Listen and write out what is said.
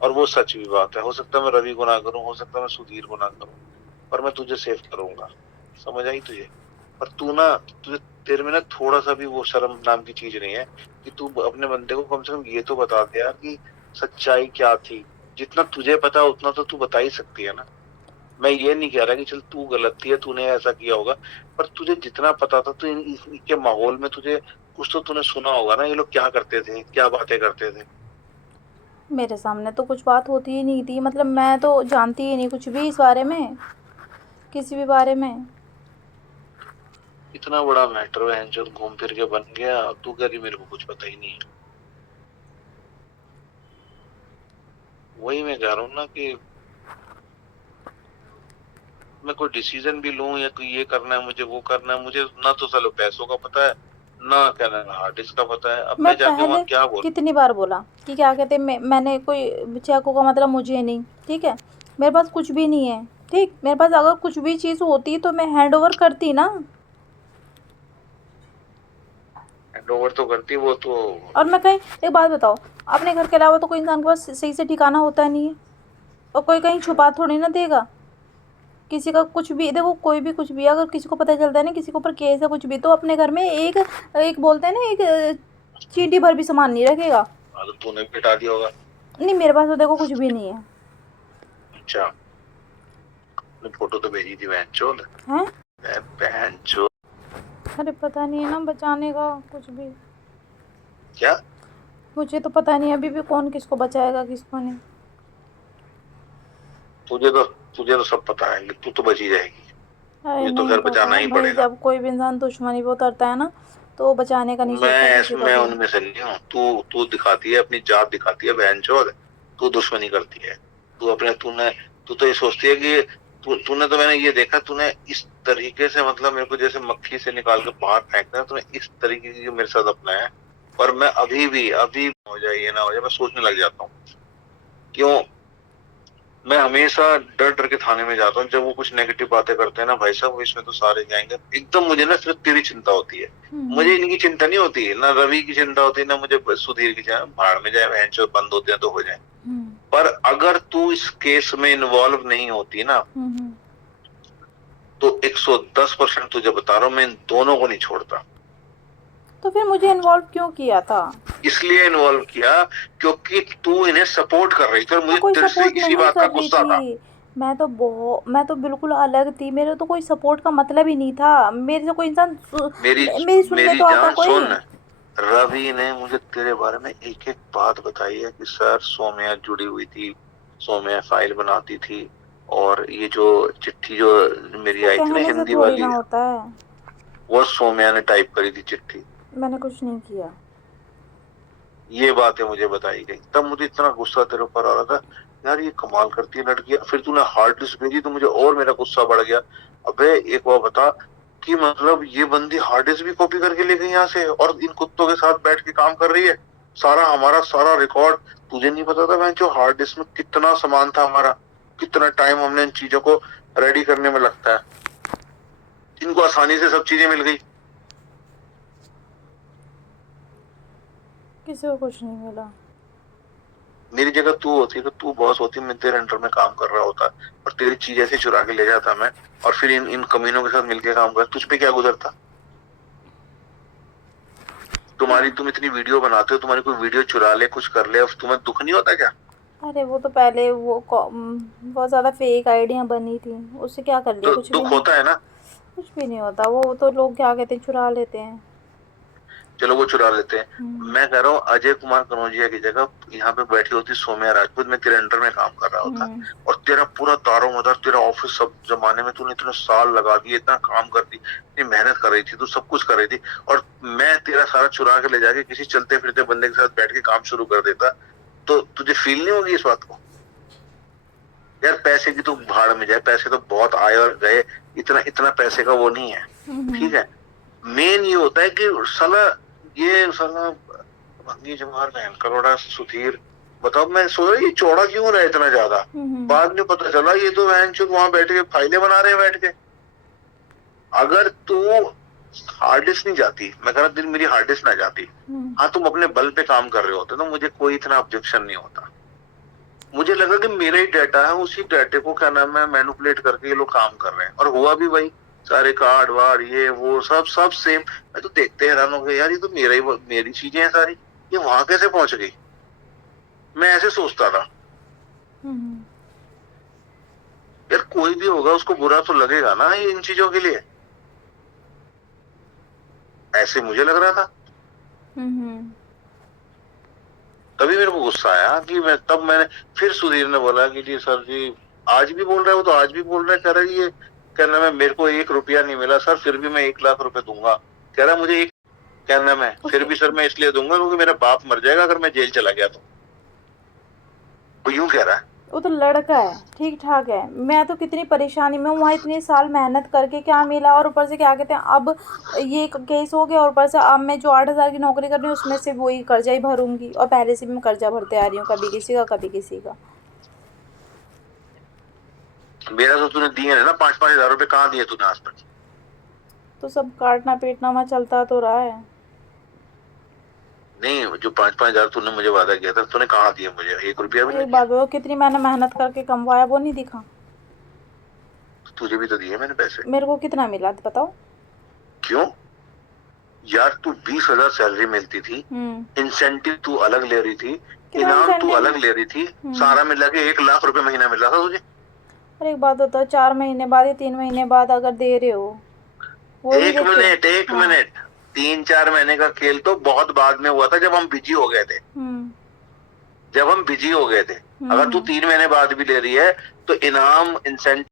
और वो सच भी बात है। हो सकता है मैं रवि को ना करूं, हो सकता है मैं सुधीर को ना करूं, पर मैं तुझे सेव करूंगा। समझ आई तुझे? पर तू ना, तुझे, तेरे में ना थोड़ा सा भी वो शर्म नाम की चीज नहीं है कि तू अपने बंदे को कम से कम ये तो बता दे यार कि सच्चाई क्या थी। जितना तुझे पता है उतना तो तू बता ही सकती है ना। मैं ये नहीं कह रहा कि चल तू गलत थी या तूने ऐसा किया होगा, पर तुझे जितना पता था तो इनके माहौल में तुझे कुछ तो तूने सुना होगा ना, ये लोग क्या करते थे, क्या बातें करते थे। मेरे सामने तो कुछ बात होती ही नहीं थी, मतलब मैं तो जानती ही नहीं कुछ भी इस बारे में, किसी भी बारे में। इतना बड़ा मैटर है जो घूम फिर के बन गया, और तू कह रही मेरे को कुछ पता ही नहीं है। वही मैं कह रहा हूँ ना कि मैं कोई डिसीजन भी लूं या कोई ये करना है मुझे, वो करना है मुझे, ना तो चलो पैसों का पता है, ना क्या नाम हार्ड डिस्क का पता है। अब मैं मैं जाके वहां पहले क्या बोलूं? कितनी बार बोला कि क्या कहते हैं, मैंने कोई चेक का मतलब मुझे नहीं, ठीक है। मेरे पास कुछ भी नहीं है, ठीक। मेरे पास अगर कुछ भी चीज़ होती तो मैं हैंड ओवर करती ना। हैंड ओवर तो करती वो तो। और मैं कहीं, एक बात बताओ, अपने घर के अलावा तो कोई इंसान के पास सही से ठिकाना होता नहीं है, और कोई कहीं छुपा थोड़ी ना देगा। किसी का कुछ भी देखो, कोई भी कुछ भी अगर किसी को पता चलता है ना, किसी के ऊपर केस है कुछ भी, तो अपने घर में एक एक बोलते हैं ना, एक चींटी भर भी सामान नहीं रखेगा। हाँ, तो तूने भी हटा दिया होगा। नहीं, मेरे पास तो देखो कुछ भी नहीं है। अच्छा, तूने फोटो तो भेजी थी बहन चोद। हैं? बहन चोद। अरे पता नहीं है ना बचाने का कुछ भी। क्या? मुझे तो पता नहीं अभी भी कौन किसको बचाएगा किसको नहीं। तुझे तो तुझे तो सब पता है कि तू तो बची जाएगी। अरे तुझे तो नहीं खैर पता बचाना ही भाई, पड़ेगा। जब कोई भी इंसान दुश्मनी पे उतरता है ना, तो वो बचाने का नहीं सोचता किसी का मैं भी। उनमें से नहीं हूँ। तू तू दिखाती है अपनी जात, दिखाती है बहन चोद। तू दुश्मनी करती है। तू अपने तूने तू तो ये सोचती है कि तूने तो, मैंने ये देखा, तूने इस तरीके से, मतलब मेरे को जैसे मक्खी से निकाल के बाहर फेंकना है, तूने इस तरीके की मेरे साथ अपनाया है। पर मैं अभी हो जाए ये ना हो जाए, मैं सोचने लग जाता हूँ क्यों। मैं हमेशा डर डर के थाने में जाता हूँ जब वो कुछ नेगेटिव बातें करते हैं ना, भाई साहब इसमें तो सारे जाएंगे एकदम। मुझे ना सिर्फ तेरी चिंता होती है। मुझे हम्म। इनकी चिंता नहीं होती, ना रवि की चिंता होती, ना मुझे सुधीर की चिंता। भाड़ में जाए बहन चोद, बंद होते हैं तो हो जाए। हम्म। पर अगर तू इस केस में इन्वॉल्व नहीं होती ना, हम्म। तो 110% तुझे बता रहा हूँ, मैं इन दोनों को नहीं छोड़ता। तो फिर मुझे इन्वॉल्व क्यों किया था? इसलिए इन्वॉल्व किया क्योंकि तू इन्हें सपोर्ट कर रही थी, और मैं मुझे कोई तेरे से सपोर्ट इसी नहीं बात का कर रही गुस्सा था। थी। मैं तो बिल्कुल अलग थी, मेरे तो कोई सपोर्ट का मतलब ही नहीं था। मेरे से कोई इंसान मेरी मेरी सुनने मेरी तो आता जान कोई। सुन। रवि ने मुझे तेरे बारे में एक एक बात बताई है कि सर सौम्या जुड़ी हुई थी, सौम्या फाइल बनाती थी, और ये जो चिट्ठी जो मेरी उसके आई थी ना कहने से हिंदी थोड़ी ना वाली, होता है। वो सौम्या ने टाइप करी थी चिट्ठी। मैंने कुछ नहीं किया। ये बातें मुझे बताई गई, तब मुझे इतना गुस्सा तेरे ऊपर आ रहा था। यार ये कमाल करती है लड़की। फिर तूने हार्ड डिस्क भेजी तो मुझे और मेरा गुस्सा बढ़ गया। अबे एक बार बता कि मतलब ये बंदी हार्ड डिस्क भी कॉपी करके ले गई यहाँ से, और इन कुत्तों के साथ बैठ के काम कर रही है। सारा हमारा सारा रिकॉर्ड, तुझे नहीं पता था मैं जो हार्ड डिस्क में कितना सामान था हमारा, कितना टाइम हमने इन चीजों को रेडी करने में लगता है। इनको आसानी से सब चीजें मिल गई। किसी को कुछ नहीं मिला। मेरी जगह तू होती तो तू बॉस होती, मैं तेरे अंडर में काम कर रहा होता, और तेरी चीज ऐसे चुरा के ले जाता मैं, और फिर इन इन कमीनों के साथ मिलके काम कर। तुझ पे क्या गुजरता? तुम इतनी वीडियो बनाते हो, तुम्हारी कोई वीडियो चुरा ले, कुछ कर ले, अब तुम्हें दुख नहीं होता क्या? अरे वो तो पहले बहुत ज़्यादा फेक आइडिया बनी थी, उससे क्या कर लिया? तो कुछ भी दुख नहीं। होता है ना। कुछ भी नहीं होता, वो तो लोग क्या कहते हैं, चुरा लेते हैं। चलो वो चुरा लेते हैं। हम्म। मैं कह रहा हूँ अजय कुमार कनौजिया की जगह यहाँ पे बैठी होती सौम्या राजपूत, मैं तेरे अंडर में काम कर रहा होता, हम्म। और तेरा पूरा दारोमदार, तेरा ऑफिस, सब जमाने में तूने इतने साल लगा दिए, इतना काम कर दी, इतनी मेहनत कर रही थी, तू सब कुछ कर रही थी, और मैं तेरा सारा चुरा के ले जाके किसी चलते फिरते बंदे के साथ बैठ के काम शुरू कर देता, तो तुझे फील नहीं होगी इस बात को? यार पैसे की तो भाड़ में जाए, पैसे तो बहुत आए और गए, इतना इतना पैसे का वो नहीं है। हम्म। ठीक है। मेन ये होता है कि साला, ये साला भंगी जमार बहन करोड़ा सुधीर, बताओ, मैं सोच रहा ये चौड़ा क्यों रहा है इतना ज्यादा। हम्म। बाद में पता चला ये तो बहन चोद वहां बैठ के फाइलें बना रहे हैं बैठ के। अगर तू हार्ड डिस्क नहीं जाती, मैं कह रहा दिन मेरी हार्ड डिस्क ना जाती, हम्म। हाँ तुम अपने बल पे काम कर रहे होते तो मुझे कोई इतना ऑब्जेक्शन नहीं होता। मुझे लगा कि मेरा ही डाटा है, उसी डाटे को क्या नाम है मैनिपुलेट करके ये लोग काम कर रहे हैं, और हुआ भी वही। सारे कार्ड वार्ड ये वो सब सब सेम। मैं तो देखते हैरान हो गया, यार ये तो मेरी चीजें हैं सारी, ये वहां कैसे पहुंच गई? मैं ऐसे सोचता था। हम्म। यार कोई भी होगा उसको बुरा तो लगेगा ना ये इन चीजों के लिए, ऐसे मुझे लग रहा था। हम्म। तभी मेरे को गुस्सा आया कि मैंने फिर सुधीर ने बोला कि जी सर जी, आज भी बोल रहा है वो, तो आज भी बोल रहा है, कह रहा है ये क्या नाम है मेरे को 1 रुपया नहीं मिला सर, फिर भी मैं 1 लाख रुपए दूंगा। कह रहा है मुझे एक क्या नाम है, फिर भी सर मैं इसलिए दूंगा क्योंकि मेरा बाप मर जाएगा अगर मैं जेल चला गया तो। वो यूं कह रहा है। वो तो लड़का है, ठीक ठाक है। मैं तो कितनी परेशानी में हूँ, वहाँ इतने साल मेहनत करके क्या मिला, और ऊपर से क्या कहते हैं अब ये एक केस हो गया, और ऊपर से अब मैं जो 8,000 की नौकरी कर रही हूँ उसमें से वही कर्जा ही भरूंगी, और पहले से भी मैं कर्जा भरते आ रही हूँ, कभी किसी का कभी किसी का। मेरा तो तूने दिए है ना 5-5 हजार रुपए, कहाँ दिए तूने आज तक? तो सब काटना पीटना वहाँ चलता तो रहा है। नहीं, जो 5-5 हजार तूने मुझे वादा किया था, तूने कहाँ दिए मुझे? 1 रुपया भी नहीं एक दिया। बात बताओ, कितनी मैंने मेहनत करके कमवाया वो नहीं दिखा? तुझे भी तो दिए मैंने पैसे। मेरे को कितना मिला बताओ? क्यों? यार तू 20 हजार सैलरी मिलती थी, इंसेंटिव तू अलग ले रही थी, कितना इनाम तू इंसेंटिव? अलग ले रही थी, सारा मिला के 1 लाख रुपए महीना मिल रहा था तुझे। और एक बात बताओ, 4 महीने बाद या 3 महीने बाद अगर दे रहे हो, वो भी एक देते हो? मिनट एक हाँ। मिनट 3-4 महीने का खेल तो बहुत बाद में हुआ था, जब हम बिजी हो गए थे। हम्म। जब हम बिजी हो गए थे, अगर तू 3 महीने बाद भी ले रही है तो इनाम इंसेंटिव